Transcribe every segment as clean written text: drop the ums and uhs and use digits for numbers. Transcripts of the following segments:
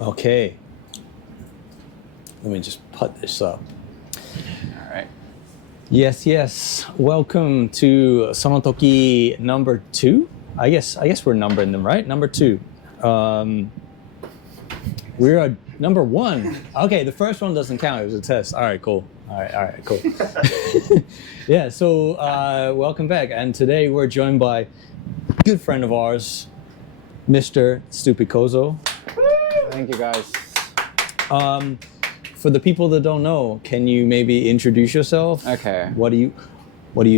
Okay. Let me just put this up. All right. Yes. Welcome to SonoToki number 2. I guess we're numbering them, right? Number 2. We're at number 1. Okay, the first one doesn't count. It was a test. All right, cool. All right, cool. Yeah, so welcome back. And today we're joined by a good friend of ours, Mr. Stupid Kozo. Thank you, guys. For the people that don't know, can you maybe introduce yourself? Okay. What do you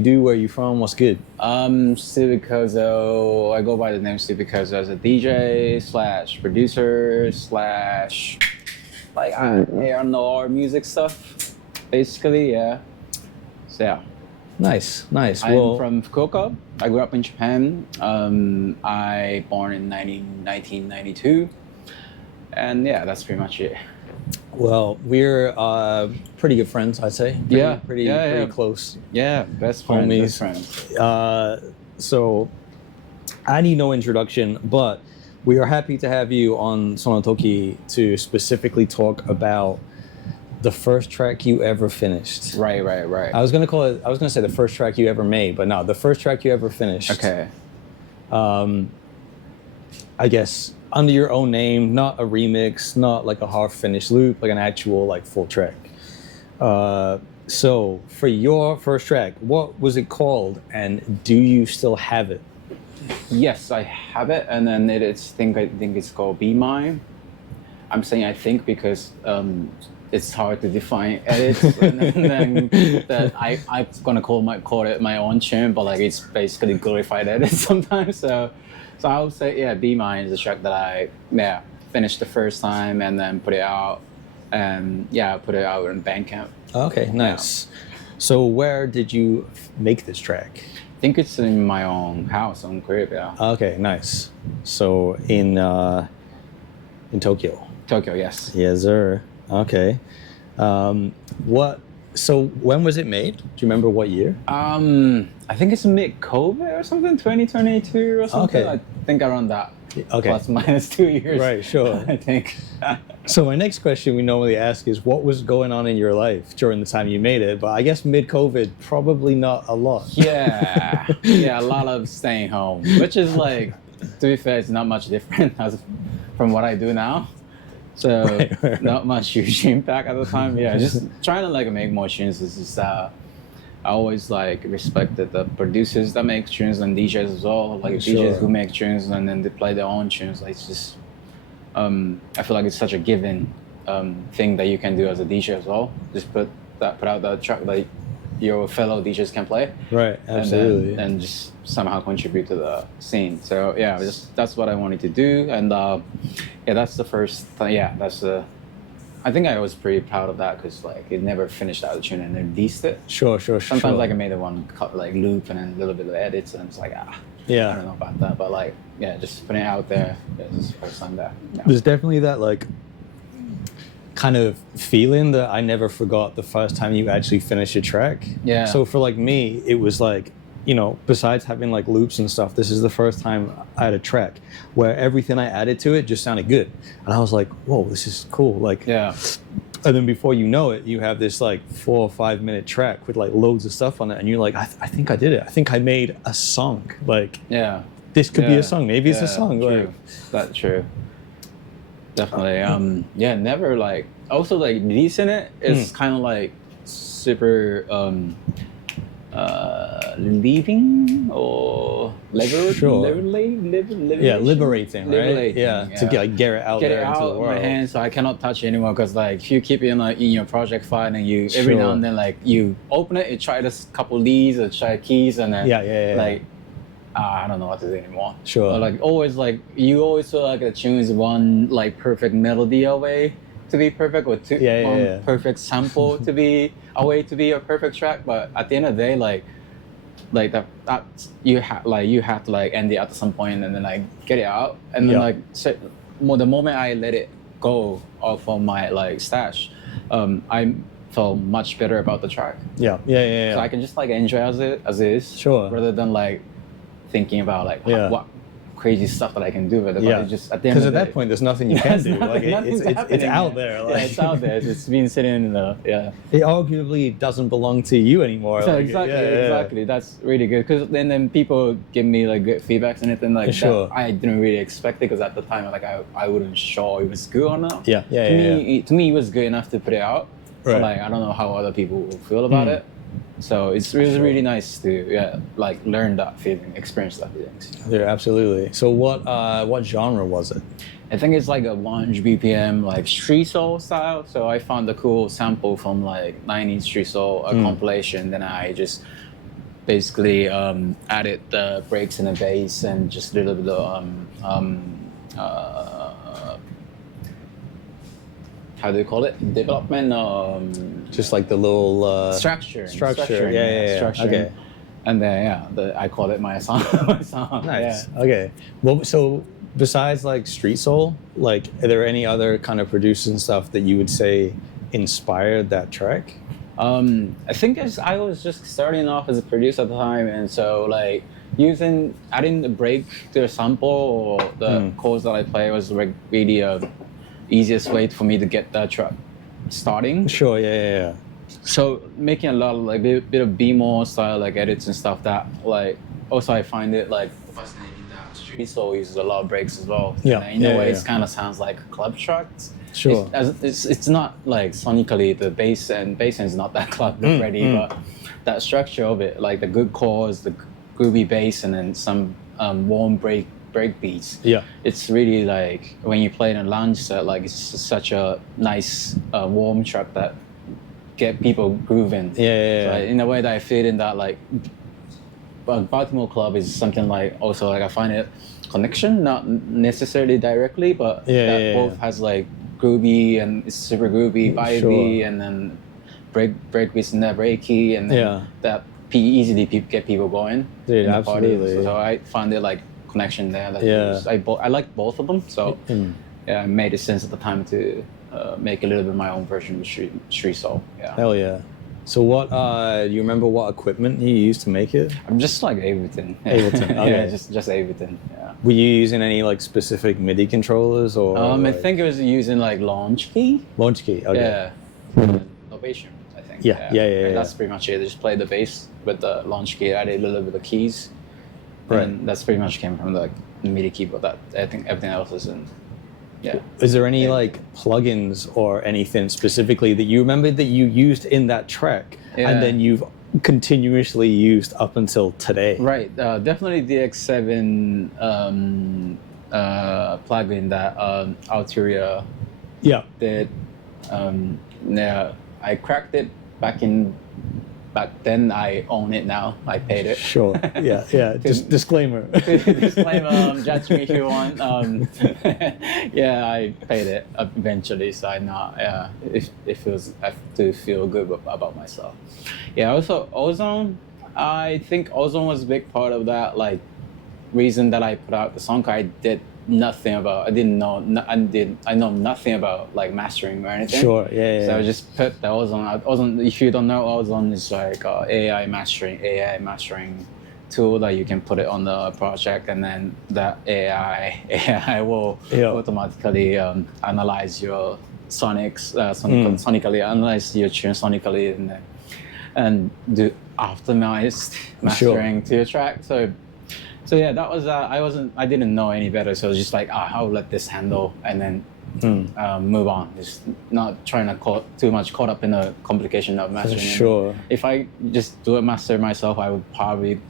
do? Where are you from? What's good? Stupid Kozo. I go by the name Stupid Kozo as a DJ / producer / like A&R music stuff, basically. Yeah. So yeah. Nice. I'm from Fukuoka. I grew up in Japan. I born in 1992, and yeah, that's pretty much it. Well, we're pretty good friends, I'd say. Pretty close. Yeah, best friends. Homies. Best friends. So I need no introduction, but we are happy to have you on SonoToki to specifically talk about the first track you ever finished. Right. I was gonna say the first track you ever made, but no, the first track you ever finished. Okay. I guess under your own name, not a remix, not like a half finished loop, like an actual like full track. So for your first track, what was it called, and do you still have it? Yes, I have it, and then I think it's called Be Mine. I'm saying I think because it's hard to define edits, and then that I'm gonna call it my own tune, but like it's basically glorified edits sometimes. So I would say Be Mine is a track that I finished the first time and then put it out, and put it out in Bandcamp. Okay, nice. So where did you make this track? I think it's in my own house, own crib. Yeah. Okay, nice. So in Tokyo. Tokyo, yes. Yes, sir. Okay. So when was it made? Do you remember what year? I think it's mid-COVID or something, 2022 or something. Okay. I think around that. Okay. Plus minus 2 years. Right, sure. I think. So my next question we normally ask is, what was going on in your life during the time you made it? But I guess mid-COVID, probably not a lot. Yeah, a lot of staying home, which is like, to be fair, it's not much different from what I do now. So Right. not much huge impact at the time. Yeah, just trying to like make more tunes. Is just I always like respected the producers that make tunes and DJs as well. Like Sure. DJs who make tunes and then they play their own tunes. Like it's just I feel like it's such a given thing that you can do as a DJ as well. Just put out the track that your fellow DJs can play. Right, absolutely. And just somehow contribute to the scene. So yeah, that's what I wanted to do, and that's the first. I think I was pretty proud of that because like it never finished out the tune and then released it. Sure. Sometimes like I made one cut like loop and then a little bit of edits, and it's like I don't know about that, but like just putting it out there. This is the first time that. Yeah. There's definitely that like kind of feeling that I never forgot the first time you actually finished a track. Yeah. So for like me, it was like, besides having like loops and stuff, this is the first time I had a track where everything I added to it just sounded good. And I was like, whoa, this is cool. Like, yeah. And then before you know it, you have this like 4 or 5 minute track with like loads of stuff on it. And you're like, I think I did it. I think I made a song. Like, this could be a song. Maybe it's a song. True. Like, that's true. Definitely. Never like. Also, like releasing it is kind of like super leaving or liberating, right? Yeah, to get it out there into the world. My hands, so I cannot touch it anymore because like if you keep it in your project file and you every now and then like you open it, you try this couple leads or try keys and then like. I don't know what to do anymore. Sure. But like always, like you always feel like the tune is one like perfect melody away to be perfect, or one perfect sample to be away to be a perfect track. But at the end of the day, like that you have to like end it at some point and then like get it out, and then like the moment I let it go off of my like stash, I felt much better about the track. Yeah. So I can just like enjoy as it is. Sure. Rather than like thinking about like what crazy stuff that I can do with it. Yeah. But it just at the end Because of at the that point, there's nothing you can do. Like nothing's it's happening out yet. there. Yeah, Like, it's out there. It's been sitting in the it arguably doesn't belong to you anymore. So like, exactly. That's really good because then people give me like good feedbacks and anything like Sure. that. I didn't really expect it because at the time like I wasn't sure it was good or not. Yeah. To me, it was good enough to put it out. Right. But like I don't know how other people will feel about it. So it was really nice to like learn that feeling, experience that feelings. Yeah, absolutely. So what genre was it? I think it's like a 100 BPM like street soul style. So I found a cool sample from like 90s street soul compilation. Then I just basically added the breaks and the bass and just a little bit of how do you call it? Development. Just like the little Structure. Yeah. Structure. Okay. And then I call it my song. My song. Nice. Yeah. Okay. Well, so besides like street soul, like are there any other kind of producers and stuff that you would say inspired that track? I think I was just starting off as a producer at the time, and so like adding the break to a sample or the chords that I play was like really easiest way for me to get that track starting. Sure. Yeah. So making a lot of like bit of B-more style like edits and stuff that like also I find it like fascinating that street soul uses a lot of breaks as well. Yeah. And in a way, it kind of sounds like club tracks. Sure. It's not like sonically the bass end is not that club ready, but that structure of it, like the good chords, the groovy bass, and then some warm break beats. Yeah. It's really like when you play in a lounge set, like it's such a nice warm track that get people grooving. Yeah. So in a way that I fit in that like Baltimore club is something like also like I find it connection, not necessarily directly, but both has like groovy and it's super groovy, vibey, and then break beats in that breaky, and then that easily get people going. Dude, in the absolutely. party. So I found it like connection there. I like both of them. So it made sense at the time to make a little bit of my own version of street soul. Yeah. Hell yeah. So what? Do you remember what equipment you used to make it? I'm just like Ableton. Ableton. Okay. Yeah, just Ableton. Yeah. Were you using any like specific MIDI controllers or? I think it was using like launch key. Launch key. Okay. Yeah. Novation, I think. Yeah. That's pretty much it. I just played the bass with the launch key. I added a little bit of keys. Right. And that's pretty much came from the MIDI keyboard. That I think everything else is in. Yeah. Is there any like plugins or anything specifically that you remember that you used in that track and then you've continuously used up until today? Right. Definitely DX7 plugin that Alturia did. I cracked it back then. I own it now. I paid it. Sure. Yeah. Just disclaimer. Disclaimer. Judge me if you want. I paid it eventually. So I know. Yeah. It feels. I have to feel good about myself. Yeah. Also, Ozone. I think Ozone was a big part of that. Like reason that I put out the song. I did nothing about. I know nothing about like mastering or anything. Sure. Yeah. So I just put the Ozone out. Ozone, if you don't know, Ozone is like AI mastering tool that you can put it on the project, and then that AI will automatically analyze your sonically analyze your tune sonically, and do optimized mastering to your track. So yeah, that was I didn't know any better, so I was just like, I'll let this handle and then move on. Just not trying to too much caught up in the complication of mastering. Sure. If I just do it master myself, I would probably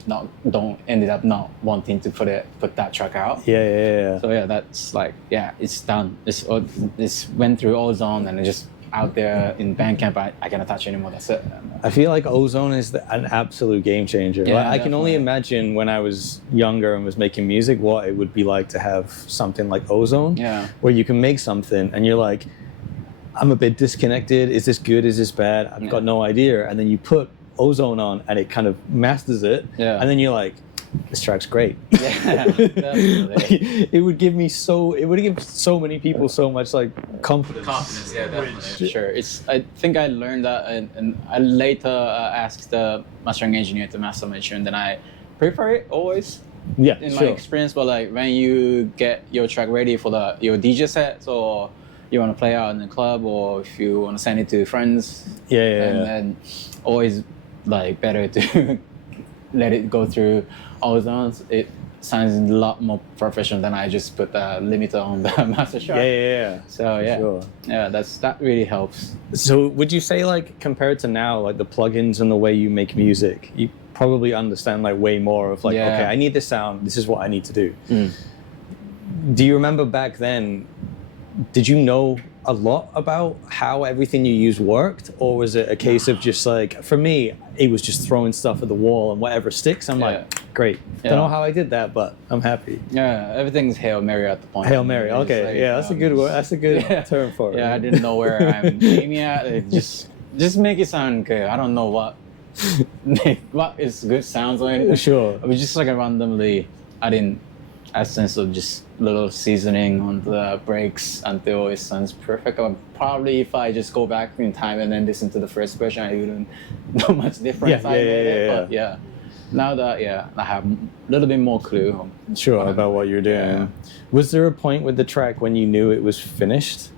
ended up not wanting to put that track out. Yeah. So yeah, that's like it's done. It's went through Ozone and it just out there in Bandcamp. I cannot touch anymore. That's it. I feel like Ozone is an absolute game changer. Yeah, I can only imagine when I was younger and was making music what it would be like to have something like Ozone, where you can make something and you're like, I'm a bit disconnected. Is this good? Is this bad? I've got no idea. And then you put Ozone on and it kind of masters it. Yeah. And then you're like, this track's great. Yeah, definitely. It would give so many people so much like confidence. Yeah, definitely. Sure. I think I learned that, and I later asked the mastering engineer to master my tune. Then I prefer it always. Yeah, in my sure. experience. But like when you get your track ready for your DJ set, or you want to play out in the club, or if you want to send it to friends, then always like better to let it go through all the zones. It sounds a lot more professional than I just put the limiter on the master track. So that really helps. So would you say, like, compared to now, like the plugins and the way you make music, you probably understand like way more of like, okay, I need this sound, this is what I need to do. Do you remember back then, did you know a lot about how everything you used worked, or was it a case of just like, for me, it was just throwing stuff at the wall and whatever sticks, I'm like, great. Don't know how I did that, but I'm happy. Yeah, everything's Hail Mary at the point. Hail Mary, okay. Like, that's a good word. That's a good term for it. Yeah, I didn't know where I'm aiming at. It just make it sound good. I don't know what is good sounds or anything. Sure. I was just like randomly adding essence of just little seasoning on the breaks until it sounds perfect. Probably if I just go back in time and then listen to the first version, I wouldn't know much difference. But now that I have a little bit more clue. Sure, about what you're doing. Yeah. Was there a point with the track when you knew it was finished?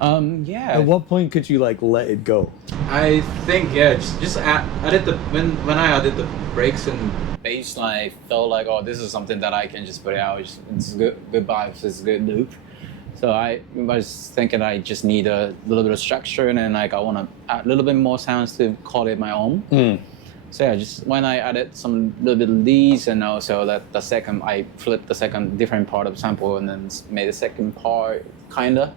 At what point could you like let it go? I think just added when I added the breaks and bass line, I felt like, oh, this is something that I can just put out. It's good vibes, it's a good loop. So I was thinking I just need a little bit of structure, and then like I want to add a little bit more sounds to call it my own. So just when I added some little bit of these, and also that I flipped the second different part of the sample and then made the second part kinda.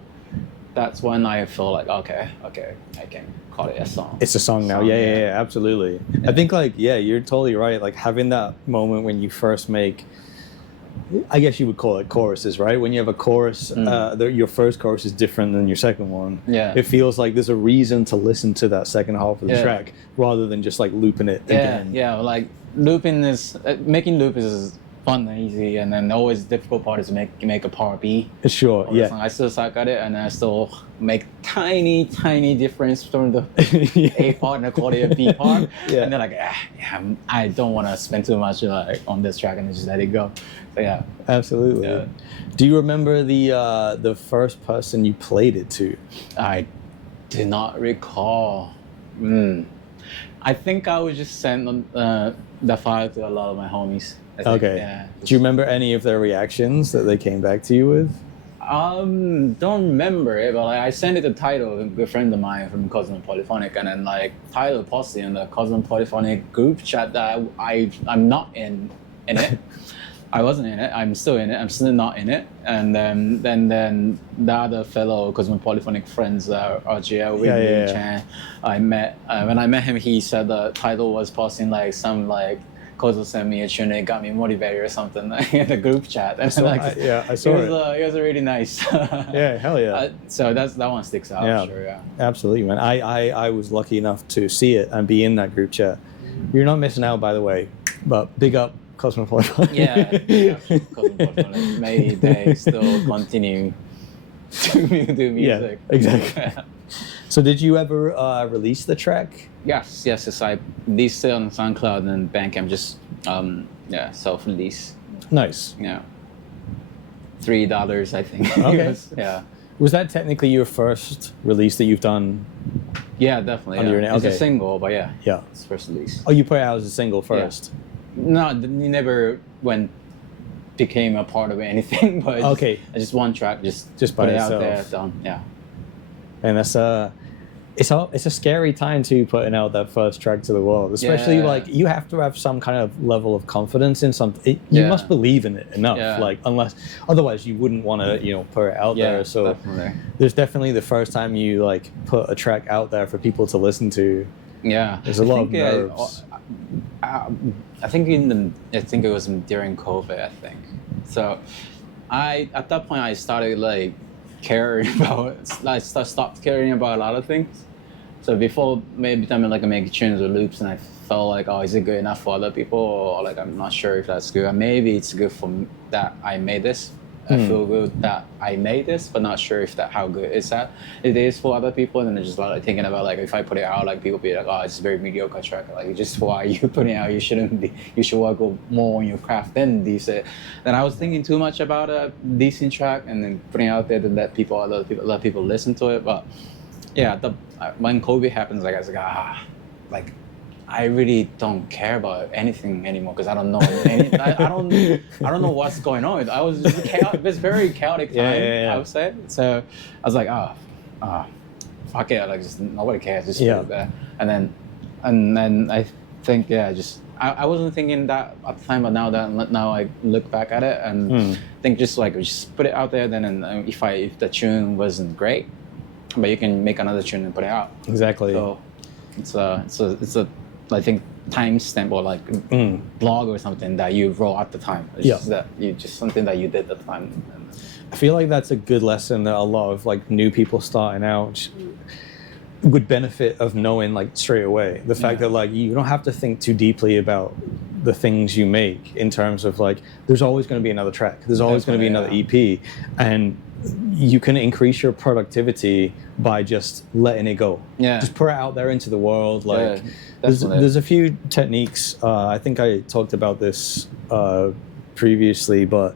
That's when I feel like, okay, I can call it a song. It's a song now. Yeah, absolutely. I think like, you're totally right. Like having that moment when you first make, I guess you would call it choruses, right? When you have a chorus, your first chorus is different than your second one. Yeah. It feels like there's a reason to listen to that second half of the track rather than just like looping it again. Yeah, like making loop is fun and easy, and then always the difficult part is make a part B. Sure, I still suck at it, and I still make tiny difference from the A part and I call it a B part. And they're like, I don't want to spend too much like on this track and just let it go. So absolutely. Yeah. Do you remember the first person you played it to? I do not recall. I think I would just send the file to a lot of my homies. Okay. Do you remember any of their reactions that they came back to you with? Don't remember it, but like, I sent it the title to a good friend of mine from Kozo no Polyphonic, and then like title posted in the Kozo no Polyphonic group chat that I'm not in it. I wasn't in it. I'm still in it. I'm still not in it. And then the other fellow Kozo no Polyphonic friends, RGL, Willie Chan, I met. When I met him, he said the title was posting like some like Kozo sent me a tune and it got me motivated or something in the group chat. And I saw it. It was really nice. Yeah, hell yeah. So that one sticks out. Yeah, sure, yeah. Absolutely, man. I was lucky enough to see it and be in that group chat. You're not missing out, by the way. But big up Kozo no Polyphonic. Kozo no Polyphonic. May they still continue to do music. Yeah, exactly. So did you ever release the track? Yes. I released it on SoundCloud and Bandcamp, just self-release. Nice. Yeah. $3, I think. Okay. Yeah. Was that technically your first release that you've done? Yeah, definitely. Under your name? It's a single, but it's first release. Oh, you put it out as a single first? Yeah. No, it never became a part of anything, but just one track, just by put it itself. out there, done. Yeah. And that's it's a scary time too, putting out that first track to the world, especially like you have to have some kind of level of confidence in something. You must believe in it enough, like otherwise you wouldn't want to put it out there. So there's definitely the first time you like put a track out there for people to listen to. Yeah, there's a lot of nerves. I think it was during COVID. I think so. At that point I started like caring about. I stopped caring about a lot of things. So before maybe time like I make tunes or loops, and I felt like, oh, is it good enough for other people, or like I'm not sure if that's good. Or maybe it's good for that I made this. I feel good that I made this, but not sure if that how good it is for other people. And then just like thinking about like if I put it out, like people be like, oh, it's a very mediocre track. Like just why you putting it out? You shouldn't be. You should work more on your craft than these. Then I was thinking too much about a decent track and then putting it out there to let people listen to it. But yeah, when COVID happens, like I was like I really don't care about anything anymore because I don't know. I don't know what's going on. I was just it's very chaotic time. I would say. So I was like, fuck it. Like just nobody cares. Just put it there. And then I think just I wasn't thinking that at the time, but now I look back at it and think just put it out there. Then if the tune wasn't great, but you can make another tune and put it out. Exactly. So it's a I think timestamp or like blog or something that you wrote at the time. It's just something that you did at the time. I feel like that's a good lesson that a lot of like new people starting out would benefit of knowing like straight away. The fact that like you don't have to think too deeply about the things you make in terms of like there's always going to be another track. There's always going to be another EP, and you can increase your productivity by just letting it go. Just put it out there into the world. Like there's a few techniques. I think I talked about this previously, but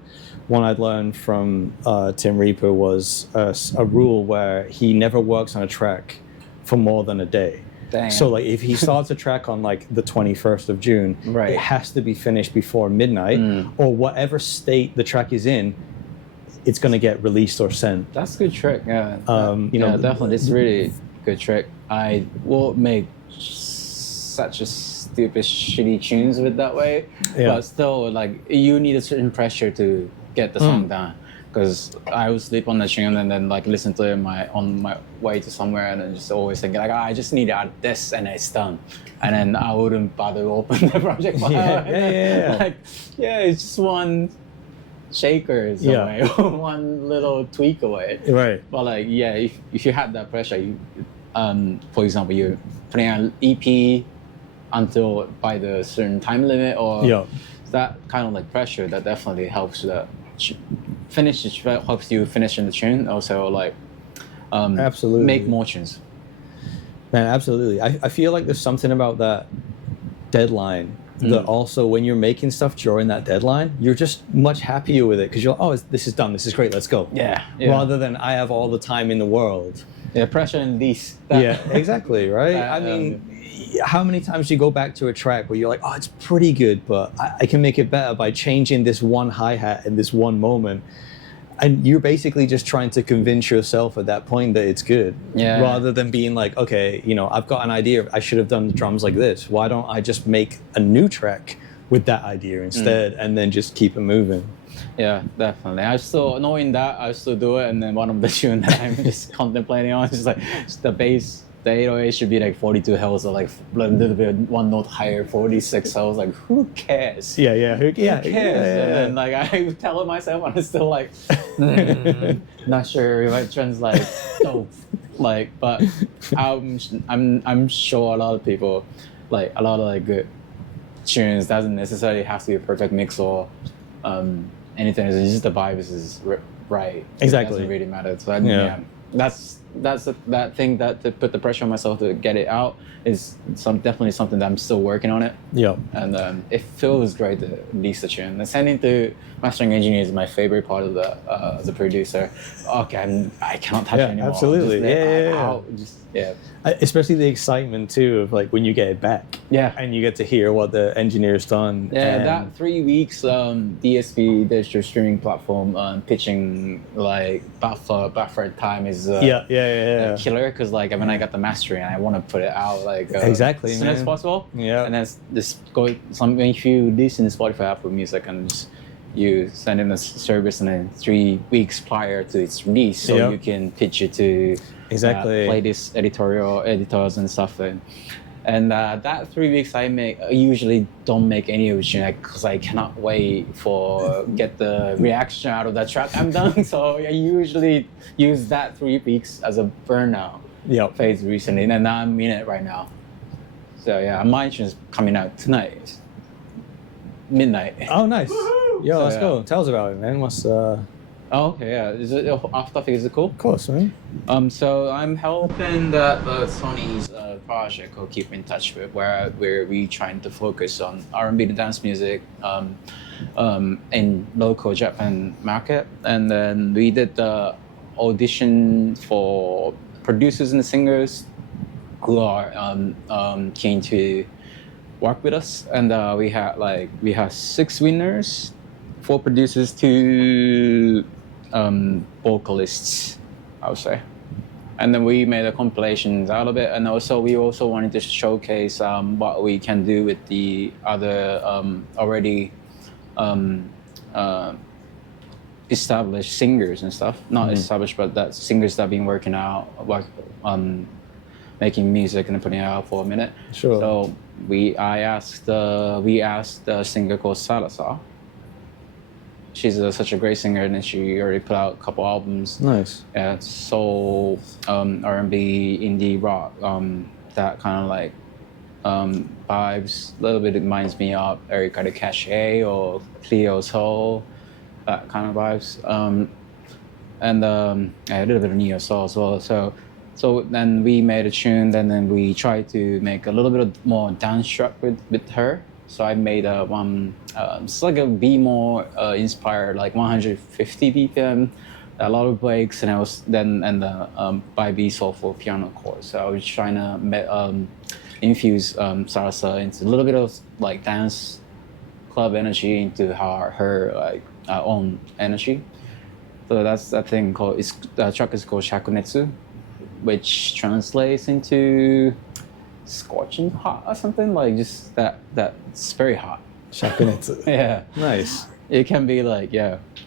one I'd learned from Tim Reaper was a rule where he never works on a track for more than a day. Damn. So like if he starts a track on like the 21st of June, it has to be finished before midnight or whatever state the track is in, it's going to get released or sent. That's a good trick. Definitely. It's really good trick. I will make such a stupid, shitty tunes with that way, but still, like you need a certain pressure to get the song done. Because I would sleep on the tune and then like listen to it on my way to somewhere and then just always thinking like I just need to add this and it's done, and then I wouldn't bother to open the project file. Like it's just one shaker away, one little tweak away. Right. But like if you had that pressure, you, for example, you're putting an EP until by the certain time limit or that kind of like pressure that definitely helps helps you finish in the tune. Also like absolutely make more tunes. Man, absolutely. I feel like there's something about that deadline that also when you're making stuff during that deadline, you're just much happier with it because you're this is done, this is great, let's go. Rather than I have all the time in the world. Pressure in these. Exactly, right? I mean, how many times do you go back to a track where you're like, it's pretty good, but I can make it better by changing this one hi-hat in this one moment. And you're basically just trying to convince yourself at that point that it's good. Rather than being like, okay, I've got an idea. I should have done the drums like this. Why don't I just make a new track with that idea instead and then just keep it moving? Yeah, definitely. I still, knowing that, I still do it. And then one of the tunes that I'm just contemplating on is like the bass. The 808 should be like 42 hertz or like a little bit one note higher, 46 hertz. Like who cares? Who cares? And then like I tell myself, and I'm still like, not sure if I translate. So like, but I'm sure a lot of people, like a lot of like good tunes doesn't necessarily have to be a perfect mix or anything. It's just the vibe is right. Exactly. It doesn't really matter. So that's that thing that to put the pressure on myself to get it out is definitely something that I'm still working on it. And it feels great to release the tune. And sending to mastering engineer is my favorite part of the producer. Okay, I cannot touch it anymore. Absolutely. Just especially the excitement too of like when you get it back. And you get to hear what the engineer's done. That 3 weeks DSP digital streaming platform pitching like buffer time is killer because like when I got the mastering I want to put it out like exactly as soon as possible. And then if you listen to Spotify, Apple Music, and just you send in the service and then 3 weeks prior to its release so you can pitch it to playlist editors and stuff. And that 3 weeks I usually don't make any original because I cannot wait for get the reaction out of that track I'm done. So I usually use that 3 weeks as a burnout phase recently, and I'm in it right now. So my tune's coming out tonight, midnight. Oh, nice. Yo, let's go. Tell us about it, man. Oh, okay, yeah. Is it off topic? Is it cool? Of course, man. So I'm helping the Sony's project called Keep in Touch with, where we trying to focus on R&B and dance music in local Japan market, and then we did the audition for producers and singers who are keen to work with us, and we had 6 winners, 4 producers, 2 vocalists, I would say. And then we made a compilation out of it, and we also wanted to showcase what we can do with the other already established singers and stuff. Not established, but that singers that have been working out, making music and putting it out for a minute. Sure. So we asked a singer called Salazar. She's such a great singer, and she already put out a couple albums. Nice. Yeah, soul, R&B, indie rock, that kind of like vibes. A little bit reminds me of Erika de Cachet or Cleo Soul, that kind of vibes. And a little bit of neo soul as well. So then we made a tune, and then we tried to make a little bit more dance track with her. So I made it's like a B more inspired, like 150 BPM, a lot of breaks, and the by B soulful piano chords. So I was trying to infuse salsa into a little bit of like dance club energy into her like own energy. So that's that thing called. The track is called Shakunetsu, which translates into scorching hot or something, like just that's very hot. Shakunetsu. Yeah. Nice. It can be like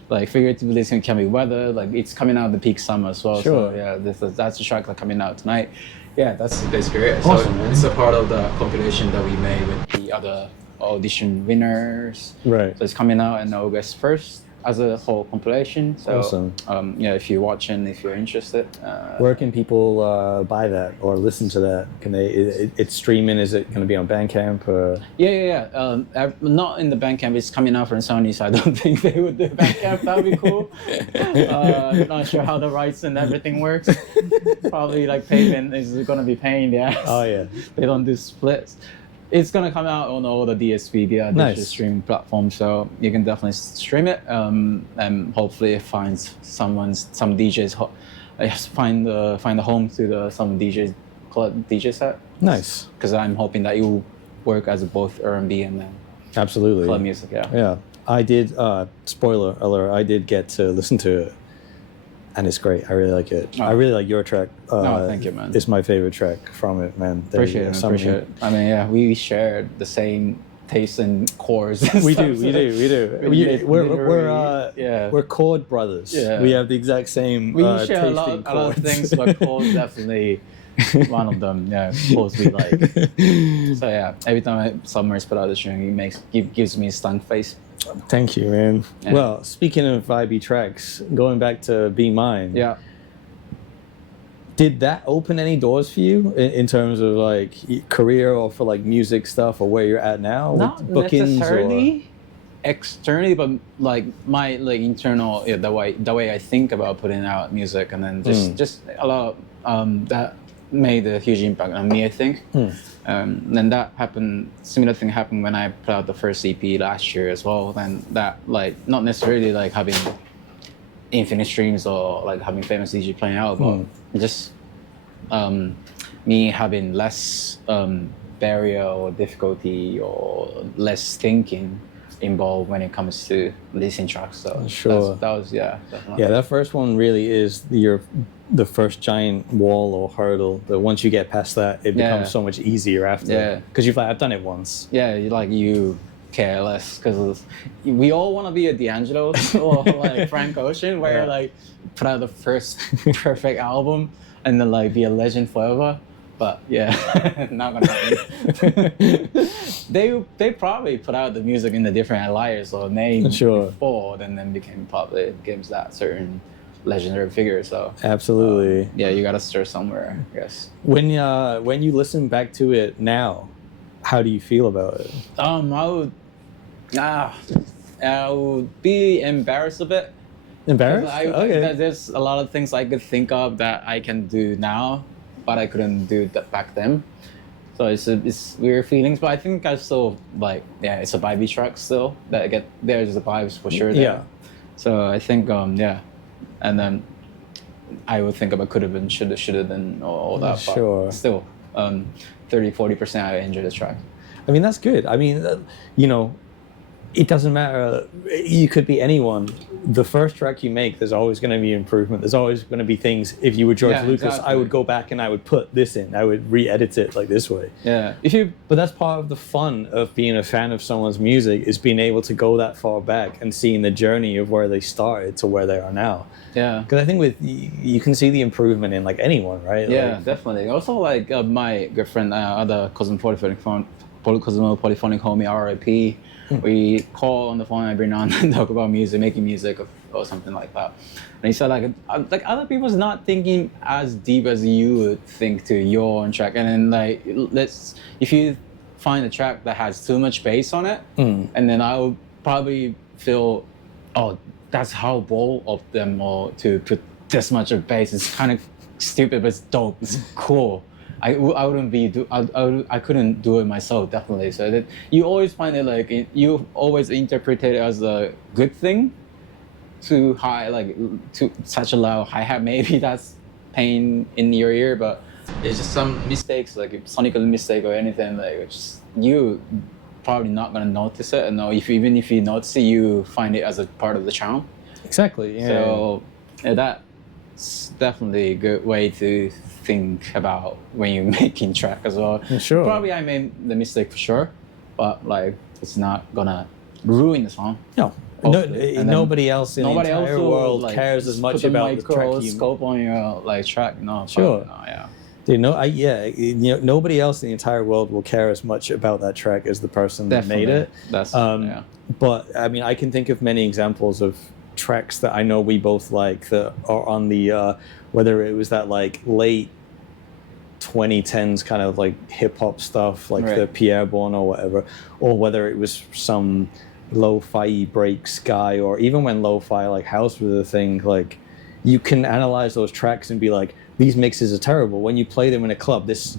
figuratively it can be weather, like it's coming out of the peak summer as well. Sure. So yeah, that's the track that's coming out tonight. Yeah, that's basically it. Awesome, So man. it's a part of the compilation that we made with the other audition winners. Right. So it's coming out on August 1st as a whole compilation. So Awesome. yeah, if you're watching, if you're interested. Where can people buy that or listen to that? Can they? It's streaming. Is it going to be on Bandcamp? Or? Yeah. Not in the Bandcamp. It's coming out from Sony, so I don't think they would do Bandcamp. That would be cool. Not sure how the rights and everything works. Probably like payment is going to be paying the ass. Oh yeah. They don't do splits. It's gonna come out on all the DSP, the digital streaming platforms, so you can definitely stream it, and hopefully find some DJs, find a home to some DJ set. Nice. Because I'm hoping that it will work as both R&B and then Absolutely. club music. Yeah. Yeah. I did. Spoiler alert! I did get to listen to it, and it's great. I really like it. Oh. I really like your track. Thank you, man. It's my favorite track from it, man. Appreciate it. I mean, yeah, we share the same taste in chords. We do. We're chord brothers. Yeah. We have the exact same. We share taste a in lot of chords. things, but chords definitely one of them. Yeah, chords we like. So yeah, every time Summers put out the tune, it gives me a stunk face. Thank you, man. Yeah. Well, speaking of vibey tracks, going back to Be Mine. Yeah. Did that open any doors for you in terms of like career or for like music stuff or where you're at now? Not with bookings necessarily externally, but like my like internal, the way I think about putting out music, and then just a lot that made a huge impact on me, I think. Then that happened. Similar thing happened when I put out the first EP last year as well. Then that like not necessarily like having infinite streams or like having famous DJ playing out, but just me having less barrier or difficulty or less thinking involved when it comes to releasing tracks. So sure. that was definitely. Yeah, that first one really is the first giant wall or hurdle. But once you get past that, it becomes so much easier after. Yeah. Because you've like, I've done it once. Yeah, you care less because we all want to be a D'Angelo or like Frank Ocean, where like put out the first perfect album and then like be a legend forever. But yeah, not gonna happen. They probably put out the music in the different layers or names before, then became that certain legendary figure. So absolutely, yeah, you gotta start somewhere, I guess. When you listen back to it now, how do you feel about it? I would be embarrassed a bit Embarrassed? Okay. There's a lot of things I could think of that I can do now, but I couldn't do that back then. So it's weird feelings, but I think I still like, yeah, it's a vibey track still. There's the vibes for sure there. Yeah. So I think yeah, and then I would think about could have been, should have been, all that. Sure. But still, 30-40% I enjoy the track. I mean, that's good. I mean, you know, it doesn't matter. You could be anyone. The first track you make, there's always going to be improvement. There's always going to be things. If you were George Lucas, exactly. I would go back and I would put this in. I would re-edit it like this way. Yeah. But that's part of the fun of being a fan of someone's music, is being able to go that far back and seeing the journey of where they started to where they are now. Yeah. Because I think you can see the improvement in like anyone, right? Yeah, like, definitely. Also, like my good friend, other Kozo polyphonic homie, RIP. We call on the phone every now and then, talk about music, making music, or something like that. And he said like other people's not thinking as deep as you would think to your own track. And then like if you find a track that has too much bass on it, and then I would probably feel, oh, that's how bold of them or to put this much of bass. It's kind of stupid, but it's dope. It's cool. I couldn't do it myself, definitely. So that you always find it like you always interpret it as a good thing. Too high, like to such a loud hi-hat, maybe that's pain in your ear, but it's just some mistakes, like a sonical mistake or anything, like it's just, you probably not gonna notice it, and even if you notice it, you find it as a part of the charm. Exactly. Yeah. So that's definitely a good way to think about when you're making track as well. Sure. Probably I made the mistake for sure, but like it's not gonna ruin the song. No. Nobody else in the entire world like, cares as much about the track you scope on your like track. No, sure. No, yeah. Dude, nobody else in the entire world will care as much about that track as the person that made it. That's yeah. But I mean, I can think of many examples of tracks that I know we both like that are on the whether it was that like late 2010s kind of like hip hop stuff, like the Pierre Bourne or whatever, or whether it was some lo-fi break sky, or even when lo-fi like house was a thing, like you can analyze those tracks and be like, these mixes are terrible. When you play them in a club, this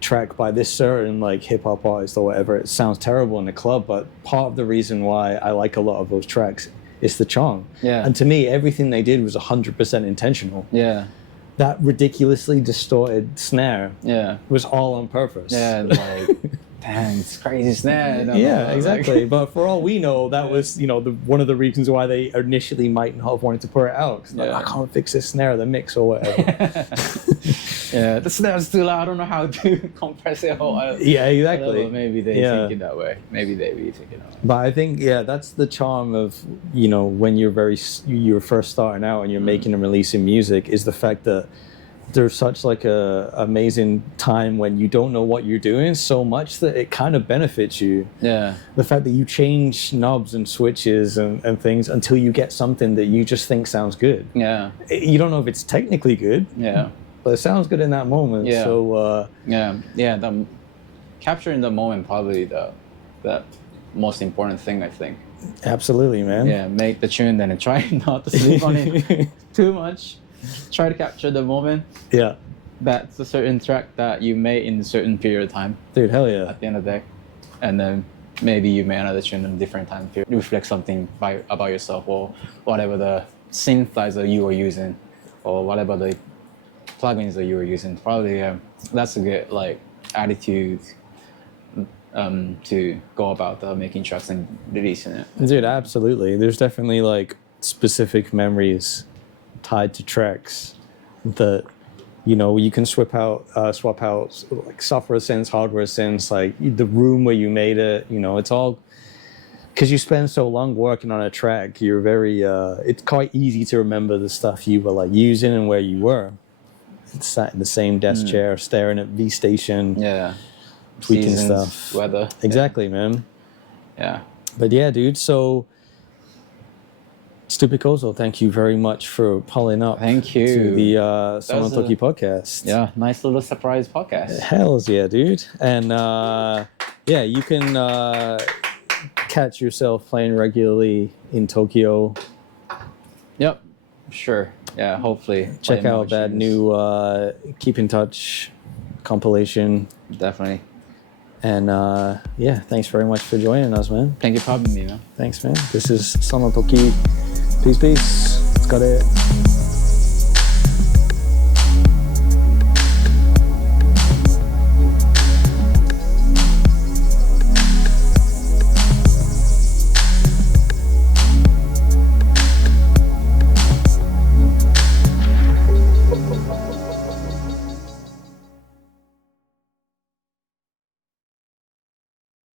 track by this certain like hip hop artist or whatever, it sounds terrible in the club, but part of the reason why I like a lot of those tracks is the charm. Yeah. And to me, everything they did was 100% intentional. Yeah. That ridiculously distorted snare was all on purpose. Yeah, like dang, it's crazy snare. Yeah, exactly. But for all we know, that was, one of the reasons why they initially might not have wanted to put it out. 'Cause like, I can't fix this snare, the mix or whatever. Yeah, the snare's too loud. I don't know how to compress it. Yeah, exactly. Well, maybe they think it that way. Maybe they be thinking that way. But I think, that's the charm of, when you're first starting out and you're making and releasing music, is the fact that there's such like a amazing time when you don't know what you're doing so much that it kind of benefits you. Yeah. The fact that you change knobs and switches and things until you get something that you just think sounds good. Yeah. You don't know if it's technically good. Yeah. But it sounds good in that moment. Yeah. So the capturing the moment probably the most important thing, I think. Absolutely, man. Yeah, make the tune, then try not to sleep on it too much. Try to capture the moment. Yeah. That's a certain track that you made in a certain period of time. Dude, hell yeah. At the end of the day. And then maybe you made another tune in a different time period. Reflect something about yourself, or whatever the synthesizer you were using, or whatever the plugins that you were using. Probably that's a good like attitude to go about making tracks and releasing it. Dude, absolutely. There's definitely like specific memories tied to tracks that you can swap out like software synths, hardware synths, like the room where you made it. It's all because you spend so long working on a track. You're very it's quite easy to remember the stuff you were like using and where you were. It's sat in the same desk chair, staring at V Station. Yeah. Tweaking seasons, stuff. Weather. Exactly, man. Yeah. But yeah, dude. So, Stupid Kozo, thank you very much for pulling up. Thank you. To the SonoToki podcast. Yeah, nice little surprise podcast. Hells yeah, dude. And you can catch yourself playing regularly in Tokyo. Yep. Sure. Yeah. Hopefully. Check play out that emotions. new Keep in Touch compilation. Definitely. And yeah, thanks very much for joining us, man. Thank you for having me, man. Thanks, man. This is SonoToki. Peace, peace. お疲れ.